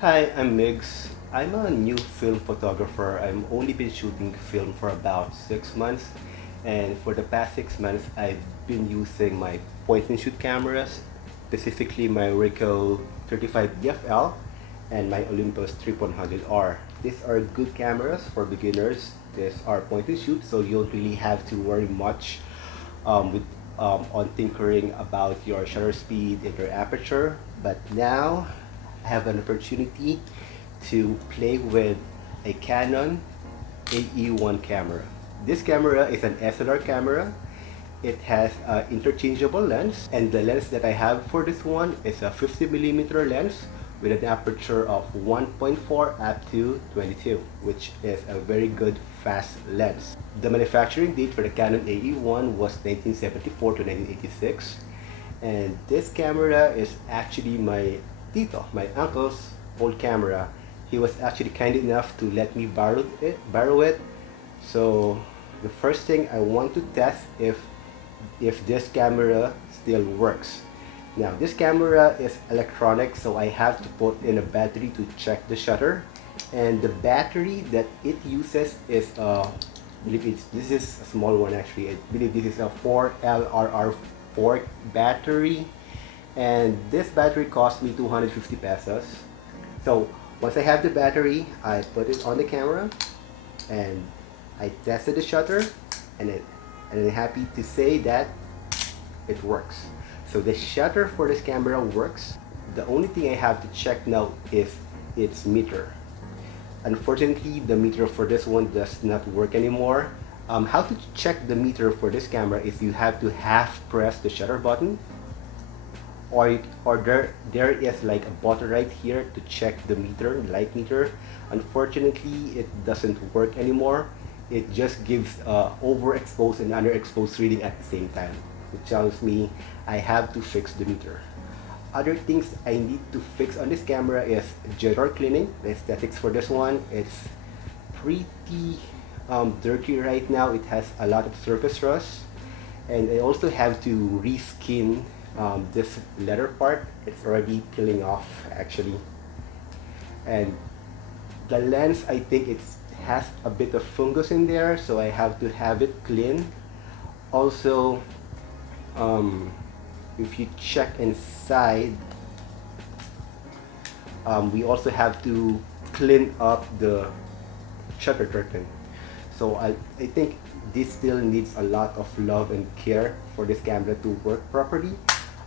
Hi, I'm Migs. I'm a new film photographer. I've only been shooting film for about 6 months, and for the past 6 months, I've been using my point and shoot cameras, specifically my Ricoh 35 DFL and my Olympus 3100R. These are good cameras for beginners. These are point and shoot, so you don't really have to worry much on tinkering about your shutter speed and your aperture. But now I have an opportunity to play with a Canon AE-1 camera. This camera is an SLR camera. It has an interchangeable lens, and the lens that I have for this one is a 50mm lens with an aperture of 1.4 up to 22, which is a very good fast lens. The manufacturing date for the Canon AE-1 was 1974 to 1986, and this camera is actually my tito, my uncle's old camera. He was actually kind enough to let me borrow it. So the first thing I want to test if this camera still works. Now this camera is electronic, so I have to put in a battery to check the shutter, and the battery that it uses is this is a small one actually. I believe this is a 4LRR4 battery, and this battery cost me 250 pesos. So once I have the battery, I put it on the camera and I tested the shutter, and I'm happy to say that it works. So the shutter for this camera works. The only thing I have to check now is its meter. Unfortunately, the meter for this one does not work anymore. How to check the meter for this camera is you have to half press the shutter button, or there is like a button right here to check the meter, light meter. Unfortunately, it doesn't work anymore. It just gives overexposed and underexposed reading at the same time, which tells me I have to fix the meter. Other things I need to fix on this camera is general cleaning. The aesthetics for this one, it's pretty dirty right now. It has a lot of surface rust, and I also have to reskin this leather part. It's already peeling off actually, and the lens, I think it has a bit of fungus in there, so I have to have it clean. Also, if you check inside, we also have to clean up the shutter curtain. So I think this still needs a lot of love and care for this camera to work properly.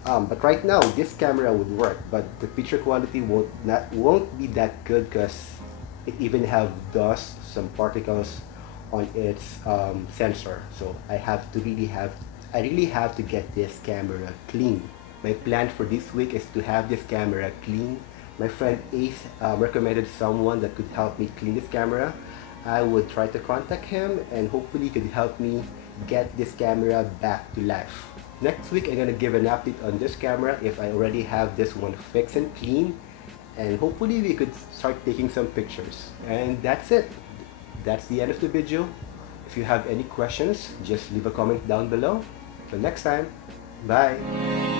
But right now this camera would work, but the picture quality won't be that good because it even have dust, some particles on its sensor. So I really have to get this camera clean. My plan for this week is to have this camera clean. My friend Ace recommended someone that could help me clean this camera. I would try to contact him, and hopefully he could help me get this camera back to life. Next week I'm gonna give an update on this camera if I already have this one fixed and clean, and hopefully we could start taking some pictures. And that's it. That's the end of the video. If you have any questions, just leave a comment down below. Till next time, bye!